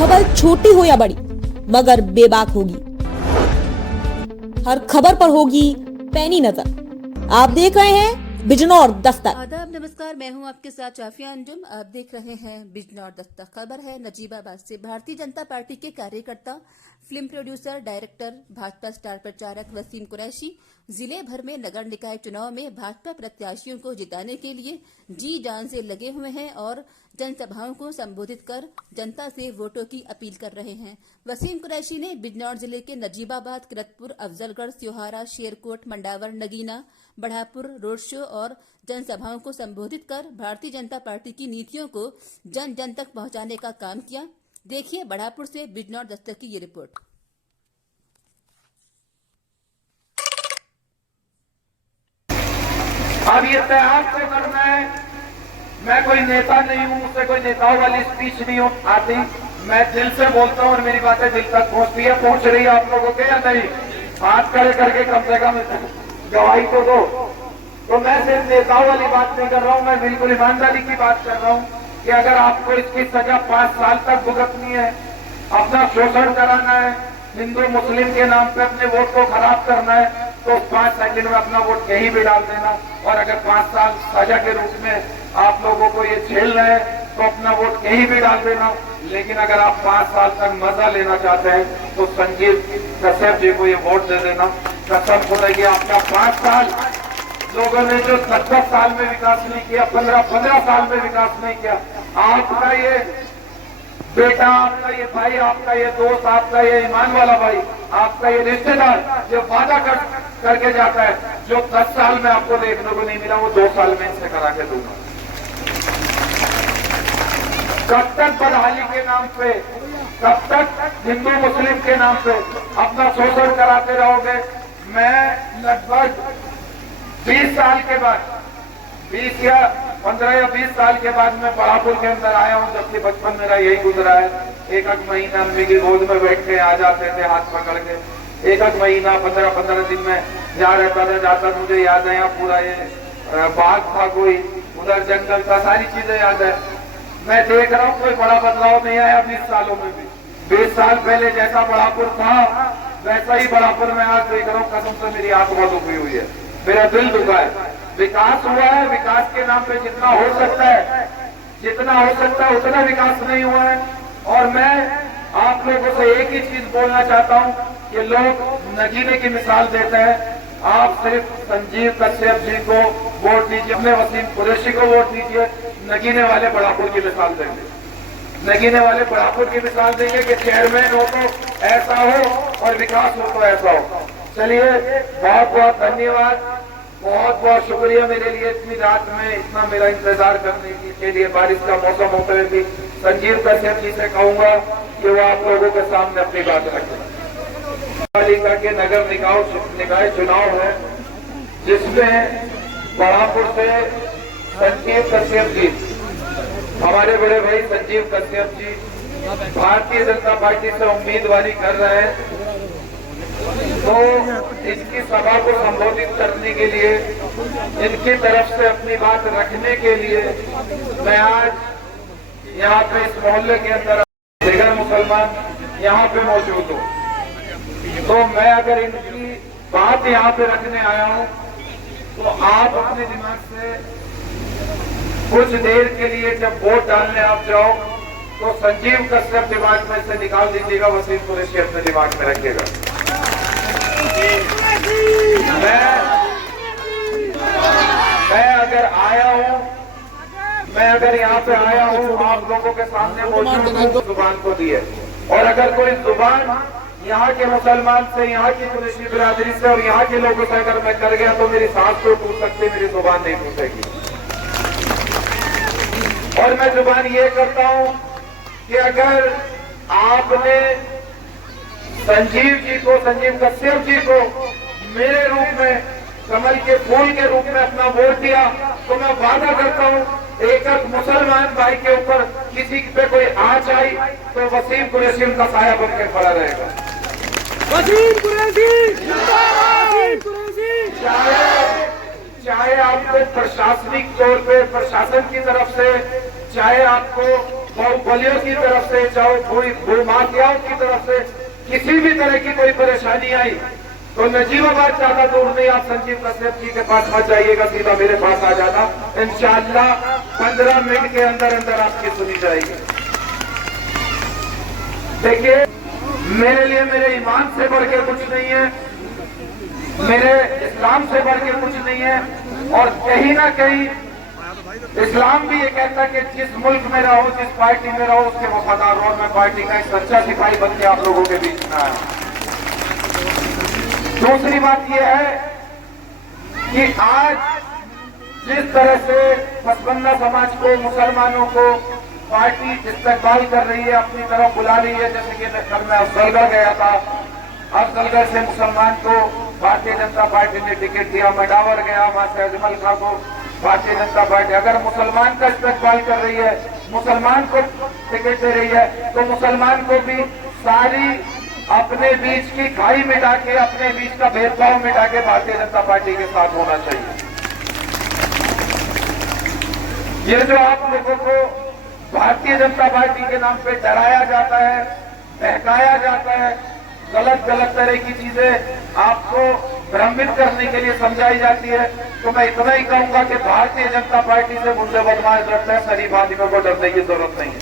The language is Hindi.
खबर छोटी हो या बड़ी मगर बेबाक होगी। हर खबर पर होगी पैनी नजर। आप देख रहे हैं बिजनौर दस्तक। आदाब, नमस्कार। मैं हूं आपके साथ चाफिया अंजुम। आप देख रहे हैं बिजनौर दस्तक। खबर है नजीबाबाद से। भारतीय जनता पार्टी के कार्यकर्ता, film producer, director, Bhajpa star प्रचारक वसीम कुरैशी जिले भर में नगर निकाय चुनाव में भाजपा प्रत्याशियों को जिताने के लिए जी जान से लगे हुए हैं और जनसभाओं को संबोधित कर जनता से वोटों की अपील कर रहे हैं। वसीम कुरैशी ने बिजनौर जिले के नजीबाबाद, किरतपुर, अफजलगढ़, स्योहारा, शेरकोट, मंडावर, नगीना, बढ़ापुर रोड शो और जनसभाओं को संबोधित कर भारतीय जनता पार्टी की नीतियों को जन जन तक पहुंचाने का काम किया। देखिए बढ़ापुर से बिजनौर दस्तक की ये रिपोर्ट। अब ये तय आपको करना है। मैं कोई नेता नहीं हूं, मुझसे कोई नेताओं वाली स्पीच नहीं आती। मैं दिल से बोलता हूं और मेरी बातें दिल तक पहुंचती है। पहुंच रही है आप लोगों के या नहीं? हाथ खड़े करके कम से कम गवाही तो दो। तो मैं सिर्फ नेताओं वाली बात नहीं कर रहा हूं, मैं बिल्कुल ईमानदारी की बात कर रहा हूं कि अगर आपको इसकी सजा 5 साल तक भुगतनी है, अपना शोषण कराना है, हिंदू मुस्लिम के नाम पे अपने वोट को खराब करना है, तो 5 सेकंड में अपना वोट कहीं भी डाल देना। और अगर 5 साल सजा के रूप में आप लोगों को ये झेल रहे हैं तो अपना वोट कहीं भी डाल देना। लेकिन अगर आप 5 साल तक मजा लेना चाहते हैं तो संजीव कश्यप जी को ये वोट दे देना। कसम खुदाई आपका 5 साल लोगों ने जो 10-10 साल में विकास नहीं किया, 15-15 साल में विकास नहीं किया, आपका ये बेटा, आपका ये भाई, आपका ये दोस्त, आपका ये ईमान वाला भाई, आपका ये रिश्तेदार जो वादा करके जाता है, जो 10 साल में आपको देखने को नहीं मिला, वो 2 साल में इनसे करा के दूंगा। कब तक बदहाली के नाम पे, कब तक हिंदू मुस्लिम के नाम पे अपना शोषण कराते रहोगे? मैं लगभग 20 साल के बाद, 20 या 15 या 20 साल के बाद मैं बढ़ापुर के अंदर आया हूं, जबकि बचपन मेरा यही गुजरा है। एक महीना अम्मी की गोद में बैठ के आ जाते थे हाथ पकड़ के। एक महीना 15-15 दिन में जहाँ रहता था जाता, मुझे याद है यहाँ पूरा ये बाग था, कोई उधर जंगल था, सारी चीजें याद है। मैं देख रहा हूँ कोई बड़ा बदलाव नहीं आया 20 सालों में भी। 20 साल पहले जैसा बढ़ापुर था वैसा ही बढ़ापुर में आज देख रहा हूँ। कसम से मेरी आत्मा दुखी हुई है, मेरा दिल दुखा है। विकास हुआ है, विकास के नाम पे जितना हो सकता है, जितना हो सकता है उतना विकास नहीं हुआ है। और मैं आप लोगों से एक ही चीज बोलना चाहता हूं कि लोग नगीने की मिसाल देते हैं। आप सिर्फ संजीव कश्यप जी को वोट दीजिए, अपने वसीम कुरैशी को वोट दीजिए। नगीने वाले बढ़ापुर की मिसाल देंगे, नगीने वाले बढ़ापुर की मिसाल देंगे कि चेयरमैन हो तो ऐसा हो और विकास हो तो ऐसा हो। चलिए, बहुत बहुत धन्यवाद, बहुत बहुत शुक्रिया मेरे लिए इतनी रात में इतना मेरा इंतजार करने के लिए। बारिश का मौसम होते हुए भी संजीव कश्यप जी से कहूंगा कि वो आप लोगों के सामने अपनी बात रखें। पालिका के नगर निकाय चुनाव है, जिसमें बढ़ापुर से संजीव कश्यप जी, हमारे बड़े भाई संजीव कश्यप जी भारतीय जनता पार्टी से उम्मीदवारी कर रहे हैं। तो इसकी सभा को संबोधित करने के लिए, इनकी तरफ से अपनी बात रखने के लिए मैं आज यहाँ पे इस मोहल्ले के अंदर बगैर मुसलमान यहाँ पे मौजूद हूँ। तो मैं अगर इनकी बात यहाँ पे रखने आया हूँ तो आप अपने दिमाग से कुछ देर के लिए जब वोट डालने आप जाओ तो संजीव कश्यप दिमाग में से निकाल दीजिएगा, वसीम कुरैशी अपने दिमाग में रखिएगा। मैं अगर आया हूँ, मैं अगर यहाँ पे आया हूँ आप लोगों के सामने मौजूद हूँ तो जुबान को दी है। और अगर कोई जुबान यहाँ के मुसलमान से, यहाँ की कुरैशी बिरादरी से और यहाँ के लोगों से अगर मैं कर गया तो मेरी सांस तो टूट सकती, मेरी जुबान नहीं टूटेगी। और मैं जुबान ये करता हूँ कि अगर आपने संजीव जी को, संजीव कश्यप जी को मेरे रूप में, कमल के फूल के रूप में अपना वोट दिया तो मैं वादा करता हूँ एक मुसलमान भाई के ऊपर किसी पे कोई आँच आई तो वसीम कुरैशी उनका साया बन के खड़ा रहेगा। वसीम कुरैशी, चाहे आपको प्रशासनिक तौर पे प्रशासन की तरफ से, चाहे आपको बाहुबलियों की तरफ से, चाहे भूमाफियाओं की तरफ से किसी भी तरह की कोई परेशानी आई तो नजीबाबाद ज्यादा दूर नहीं, आप संजीव कश्यप जी के पास मत जाइएगा, सीधा मेरे पास आ जाना। इंशाअल्लाह 15 मिनट के अंदर अंदर आपकी सुनी जाएगी। देखिए, मेरे लिए मेरे ईमान से बढ़ के कुछ नहीं है, मेरे इस्लाम से बढ़ के कुछ नहीं है। और कहीं ना कहीं इस्लाम भी ये कहता है कि जिस मुल्क में रहो, जिस पार्टी में रहो, उसके वफादार हो। मैं पार्टी का एक सच्चा सिपाही बन के आप लोगों के बीच में आया। दूसरी बात यह है कि आज जिस तरह से पसबंदा समाज को, मुसलमानों को पार्टी इस्तेमाल कर रही है, अपनी तरफ बुला रही है, जैसे कि कल मैं अफजलगढ़ गया था, अफजलगढ़ से मुसलमान को भारतीय जनता पार्टी ने टिकट दिया, मैं डावर गया, वहां से अजमल खां को भारतीय जनता पार्टी अगर मुसलमान का इस्तेमाल कर रही है, मुसलमान को टिकट दे रही है, तो मुसलमान को भी सारी अपने बीच की खाई मिटा के, अपने बीच का भेदभाव मिटा के भारतीय जनता पार्टी के साथ होना चाहिए। ये जो आप लोगों को भारतीय जनता पार्टी के नाम पे डराया जाता है, बहकाया जाता है, गलत गलत तरह की चीजें आपको भ्रमित करने के लिए समझाई जाती है, तो मैं इतना ही कहूंगा कि भारतीय जनता पार्टी से मुझे बदमाश डरता है, शरीफ आदमियों को डरने की जरूरत नहीं है।